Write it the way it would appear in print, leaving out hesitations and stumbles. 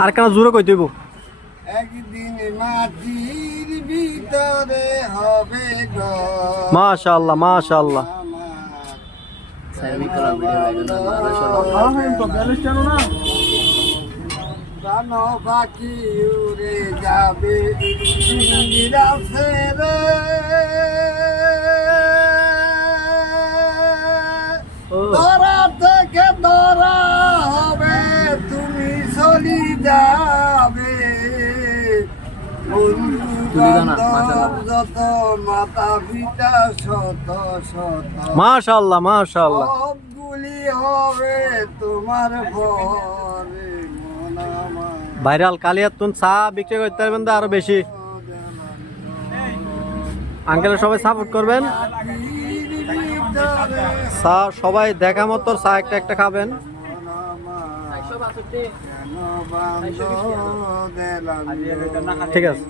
আর কেন জোরে কই দিব একদিন মাটির ভিতরে হবে গো মাশাআল্লাহ মাশাআল্লাহ জানো বাকি উড়ে যাবে সিংহীরা ছেড়ে ধরা থেকে ধরা হবে তুমি চলি যাবে যত মাতা পিতা শত শত মাশাআল্লাহ মাশাআল্লাহ সবগুলি হবে তোমার পরে ভাইরাল কালিয়াতুন চা বিক্রি করতে পারবেন তো আরো বেশি আঙ্কেলের সবাই সাপোর্ট করবেন চা সবাই দেখা মতো চা একটা একটা খাবেন ঠিক আছে